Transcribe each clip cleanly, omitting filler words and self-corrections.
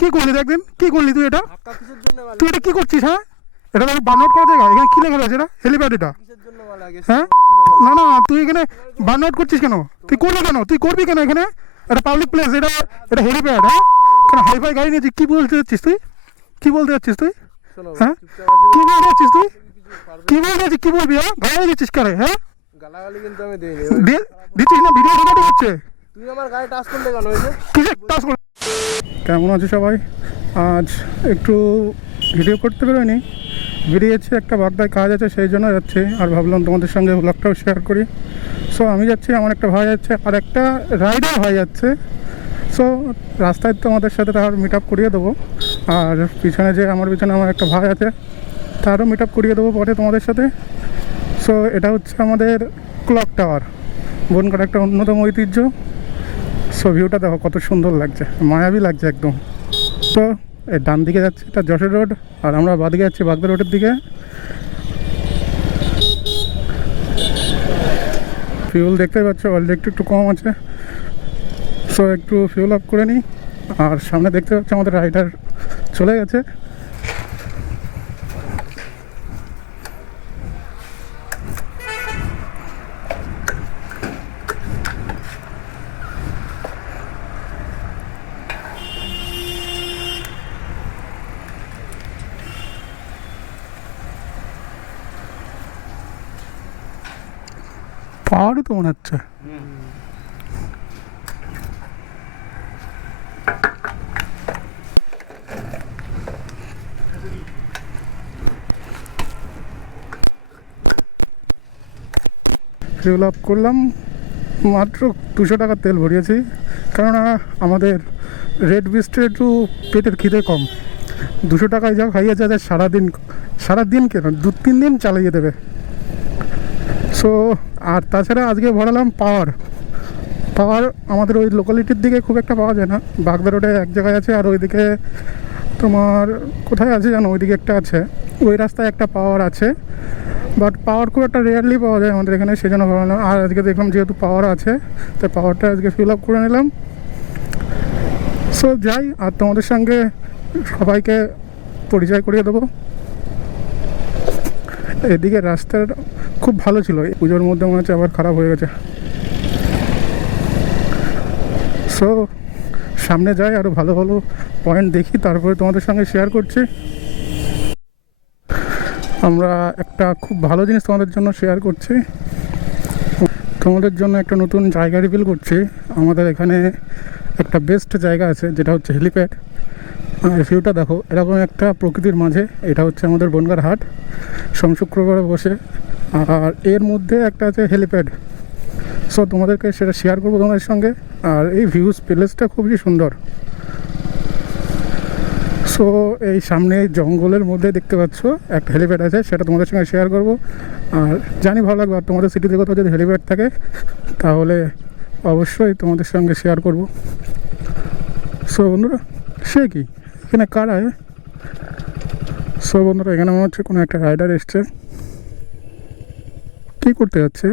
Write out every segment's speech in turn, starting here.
কি করলি একদিন? কি করলি তুই এটা? তুই এটা কি করছিস? হ্যাঁ, এটা তো বার্নআউট করা জায়গা। এখানে কি লেখা রয়েছে? এটা হেলিপ্যাড এটা। হ্যাঁ, না না, তুই এখানে বার্নআউট করছিস কেন? তুই করবি কেন? তুই করবি কেন এখানে? এটা পাবলিক প্লেস, এটা এটা হেলিপ্যাড। হ্যাঁ, কেন হাইফাই গাড়ি নিয়েছিস? কি বলতে যাচ্ছিস তুই? কি বলতে যাচ্ছিস তুই? হ্যাঁ, কি বলতে যাচ্ছিস তুই? কি বলতে যাচ্ছিস? কি বলবি? হ্যাঁ, গাড়ি দিচ্ছিস কেন? হ্যাঁ, গালাগালি কিন্তু আমি দেইনি। দিচ্ছিস না? ভিডিও রেকর্ডিং হচ্ছে। তুই আমার গায়ে টাচ করলে কেন হয়েছে? কিসে টাচ করলি? কেমন আছে সবাই? আজ একটু ভিডিও করতে পারিনি, বেরিয়েছি, একটা বাগদায় কাজ আছে, সেই জন্য যাচ্ছি। আর ভাবলাম তোমাদের সঙ্গে ব্লগটাও শেয়ার করি। সো আমি যাচ্ছি, আমার একটা ভাই যাচ্ছে, আর একটা রাইডার ভাই যাচ্ছে। সো রাস্তায় তো আমাদের সাথে তার মিট আপ করিয়ে দেবো। আর পিছনে যে আমার পিছনে আমার একটা ভাই আছে, তারও মিট আপ করিয়ে দেবো পরে তোমাদের সাথে। সো এটা হচ্ছে আমাদের ক্লক টাওয়ার, বনগাঁর একটা অন্যতম ঐতিহ্য। সো ভিউটা দেখো কত সুন্দর লাগছে, মায়াবী লাগছে একদম। তো এই ডান দিকে যাচ্ছে এটা যশোর রোড, আর আমরা বাদিকে যাচ্ছি বাগদা রোডের দিকে। ফিউল দেখতে পাচ্ছ অলরেডি একটু কম আছে। সো একটু ফিউল আপ করে নিই। আর সামনে দেখতে পাচ্ছি আমাদের রাইডার চলে গেছে। পাহাড়ই তো মনে হচ্ছে। ফিউল আপ করলাম, মাত্র 200 টাকা তেল ভরিয়েছি, কেননা আমাদের রেড বিস্টে একটু পেটের খিদে কম। 200 টাকায় যা খাইয়েছে যাদের সারাদিন কেন 2-3 দিন চালিয়ে দেবে। সো আর তাছাড়া আজকে ভরালাম পাওয়ার আমাদের ওই লোকালিটির দিকে খুব একটা পাওয়া যায় না। বাগদা রোডে এক জায়গায় আছে, আর ওইদিকে তোমার কোথায় আছে জানো, ওইদিকে একটা আছে, ওই রাস্তায় একটা পাওয়ার আছে। বাট পাওয়ার খুব একটা রেয়ারলি পাওয়া যায় আমাদের এখানে, সেই জন্য ভরালাম। আর আজকে দেখলাম যেহেতু পাওয়ার আছে, তাই পাওয়ারটা আজকে ফিল আপ করে নিলাম। সো যাই, আর তোমাদের সঙ্গে সবাইকে পরিচয় করিয়ে দেবো। এদিকে রাস্তার খুব ভালো ছিল, এই পুজোর মধ্যে মনে হচ্ছে আবার খারাপ হয়ে গেছে। সো সামনে যাই, আরও ভালো ভালো পয়েন্ট দেখি, তারপরে তোমাদের সঙ্গে শেয়ার করছি। আমরা একটা খুব ভালো জিনিস তোমাদের জন্য শেয়ার করছি, তোমাদের জন্য একটা নতুন জায়গা রিভিল করছি। আমাদের এখানে একটা বেস্ট জায়গা আছে, যেটা হচ্ছে হেলিপ্যাড। ভিউটা দেখো, এরকম একটা প্রকৃতির মাঝে। এটা হচ্ছে আমাদের বনগাঁর হাট, সোম শুক্রবারে বসে। আর এর মধ্যে একটা আছে হেলিপ্যাড। সো তোমাদেরকে সেটা শেয়ার করবো তোমাদের সঙ্গে। আর এই ভিউজ প্লেসটা খুবই সুন্দর। সো এই সামনে জঙ্গলের মধ্যে দেখতে পাচ্ছ একটা হেলিপ্যাড আছে, সেটা তোমাদের সঙ্গে শেয়ার করব। আর জানি ভালো লাগবে, আর তোমাদের সিটিতে কোথাও যদি হেলিপ্যাড থাকে তাহলে অবশ্যই তোমাদের সঙ্গে শেয়ার করব। সো বন্ধুরা, সে কি এখানে কার আয়? সো বন্ধুরা, এখানে মনে হচ্ছে কোনো একটা রাইডার এসছে। কী করতে যাচ্ছে?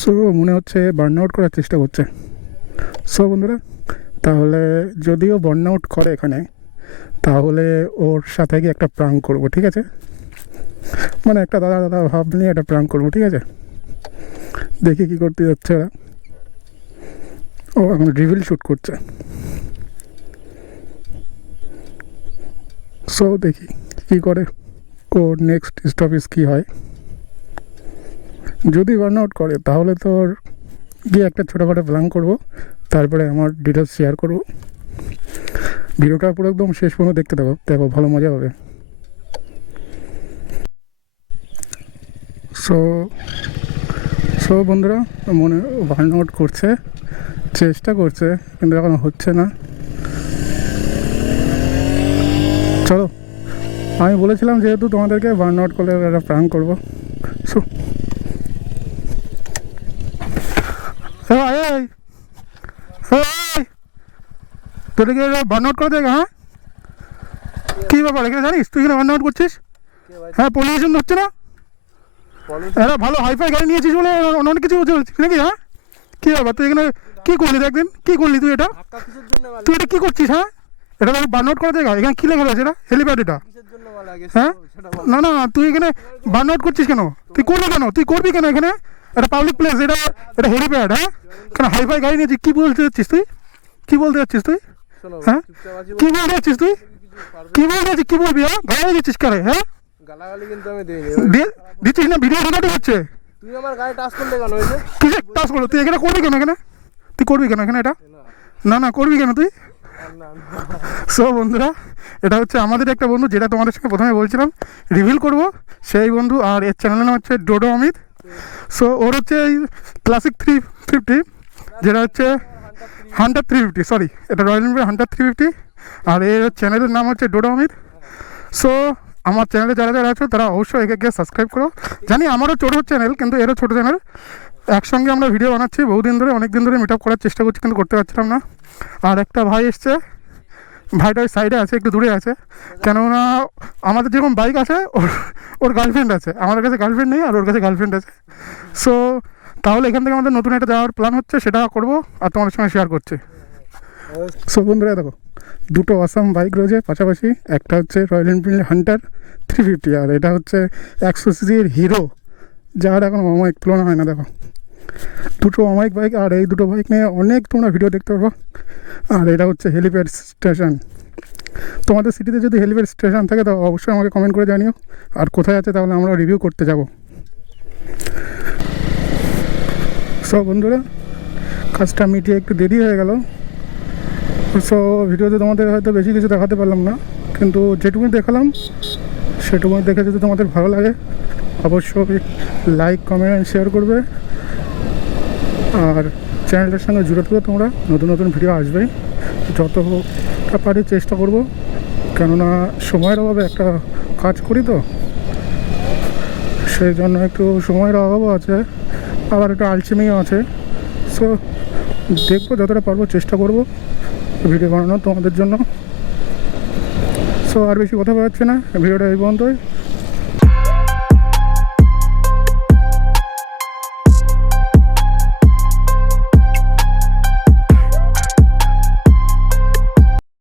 সো মনে হচ্ছে বার্ন আউট করার চেষ্টা করছে। সো বন্ধুরা, তাহলে যদিও বার্ন আউট করে এখানে, তাহলে ওর সাথে গিয়ে একটা প্রাঙ্ক করবো, ঠিক আছে? মানে একটা দাদা দাদা ভাব নিয়ে একটা প্রাঙ্ক করবো, ঠিক আছে? দেখি কী করতে যাচ্ছে ওরা। ও এখন রিভিল শ্যুট করছে। সো দেখি কী করে, ওর নেক্সট স্টপেজ কী হয়। যদি বার্ন আউট করে তাহলে তোর গিয়ে একটা ছোটোখাটো প্ল্যান করবো, তারপরে আমার ডিটেলস শেয়ার করবো। ভিডিওটা পুরো একদম শেষ পর্যন্ত দেখতে থাকো, দেখো ভালো মজা হবে। সো বন্ধুরা, মনে বার্ন আউট করছে, চেষ্টা করছে, কিন্তু এখন হচ্ছে না। চলো, আমি বলেছিলাম যেহেতু তোমাদেরকে বার্ন আউট করলে একটা প্ল্যান করবো। সো তোর কি বার্ন আউট করে দেবে? হ্যাঁ, কী ব্যাপার এখানে জানিস? তুই এখানে বার্ন আউট করছিস? হ্যাঁ, পলিউশন হচ্ছে না? এরা ভালো হাইফাই গাড়ি নিয়েছিস বলে অনেক কিছু চলছিস নাকি? হ্যাঁ, কী ব্যাপার তুই এখানে কি করলি একদিন, কি করলি তুই এটা? ধাক্কা কিসের জন্য মারলি? তুই এটা কি করছিস? হ্যাঁ, এটা তো বার্ন আউট করা জায়গা, এখানে কি লেখা রয়েছে? এটা হেলিপ্যাড এটা। কিসের জন্য মারলি আগে হ্যাঁ সেটা বল। না না, তুই এখানে বার্ন আউট করছিস কেন? তুই করবি কেন? তুই করবি কেন এখানে? এটা পাবলিক প্লেস, এটা এটা হেলিপ্যাড। হ্যাঁ, কেন হাইফাই গাড়ি নিয়েছিস? কি বলতে যাচ্ছিস তুই? কি বলতে যাচ্ছিস তুই? শোনো হ্যাঁ? চুপচাপ আছি কি বলতে যাচ্ছিস তুই? কিছু পারবে কি বলতে যাচ্ছিস? কি বলবি? হ্যাঁ, গাড়ি দিচ্ছিস কেন? হ্যাঁ, গালাগালি কিন্তু আমি দেইনি। দিচ্ছিস না? ভিডিও রেকর্ডিং হচ্ছে। তুই আমার গায়ে টাচ করলে কেন হয়েছে? কিসের টাচ করলো? তুই এখানে করবি কেন? এখানে তুই করবি কেন এখানে এটা? না না না, করবি কেন তুই? না সো বন্ধুরা, এটা হচ্ছে আমাদের একটা বন্ধু, যেটা তোমাদের সঙ্গে প্রথমে বলছিলাম রিভিল করব, সেই বন্ধু। আর এর চ্যানেলের নাম হচ্ছে ডোডো অমিত। সো ওর হচ্ছে এই ক্লাসিক 350, যেটা হচ্ছে হান্টার 350, সরি, এটা রয়্যাল এনফিল্ড হান্টার 350। আর এর চ্যানেলের নাম হচ্ছে ডোডো অমিত। সো আমার চ্যানেলে যারা যারা আছো তারা অবশ্যই একে গিয়ে সাবস্ক্রাইব করো। জানি আমারও ছোটো চ্যানেল, কিন্তু এরও ছোটো চ্যানেল। একসঙ্গে আমরা ভিডিও বানাচ্ছি বহুদিন ধরে, অনেক দিন ধরে মিট আপ করার চেষ্টা করছি, কিন্তু করতে পারছিলাম না। আর একটা ভাই এসছে, ভাইটা ওই সাইডে আছে, একটু দূরে আছে, কেননা আমাদের যেরকম বাইক আছে, ওর গার্লফ্রেন্ড আছে। আমাদের কাছে গার্লফ্রেন্ড নেই, আর ওর কাছে গার্লফ্রেন্ড আছে। সো তাহলে এখান থেকে আমাদের নতুন একটা যাওয়ার প্ল্যান হচ্ছে, সেটা করবো আর তোমাদের সঙ্গে শেয়ার করছি। সো বন্ধুরা দেখো, দুটো আসাম বাইক রয়েছে পাশাপাশি। একটা হচ্ছে রয়্যাল এনফিল্ড হান্টার 350, আর এটা হচ্ছে 100 সিসির হিরো, যার এখন অমায়িক তুলনা হয় না। দেখো, দুটো অমায়িক বাইক, আর এই দুটো বাইক নিয়ে অনেক তোমরা ভিডিও দেখতে পারবো। আর এটা হচ্ছে হেলিপ্যাড স্টেশন। তোমাদের সিটিতে যদি হেলিপ্যাড স্টেশন থাকে তো অবশ্যই আমাকে কমেন্ট করে জানিও, আর কোথায় আছে তাহলে আমরা রিভিউ করতে যাব। সব বন্ধুরা, কাজটা মিটিয়ে একটু দেরি হয়ে গেল। সো ভিডিওতে তোমাদের হয়তো বেশি কিছু দেখাতে পারলাম না, কিন্তু যেটুকু দেখালাম সেটুকু দেখে যদি তোমাদের ভালো লাগে অবশ্যই লাইক, কমেন্ট, শেয়ার করবে। আর চ্যানেলটার সঙ্গে জুড়ে থাকো তোমরা, নতুন নতুন ভিডিও আসবেই। যতটা পারি চেষ্টা করব, কেননা সময়ের অভাবে একটা কাজ করি তো, সেই জন্য একটু সময়ের অভাবও আছে, আবার একটু আলসেমিও আছে। সো দেখবো, যতটা পারবো চেষ্টা করব ভিডিও বানানো তোমাদের জন্য। সো আর বেশি কথা বলাচ্ছে না, ভিডিওটা এই পর্যন্তই।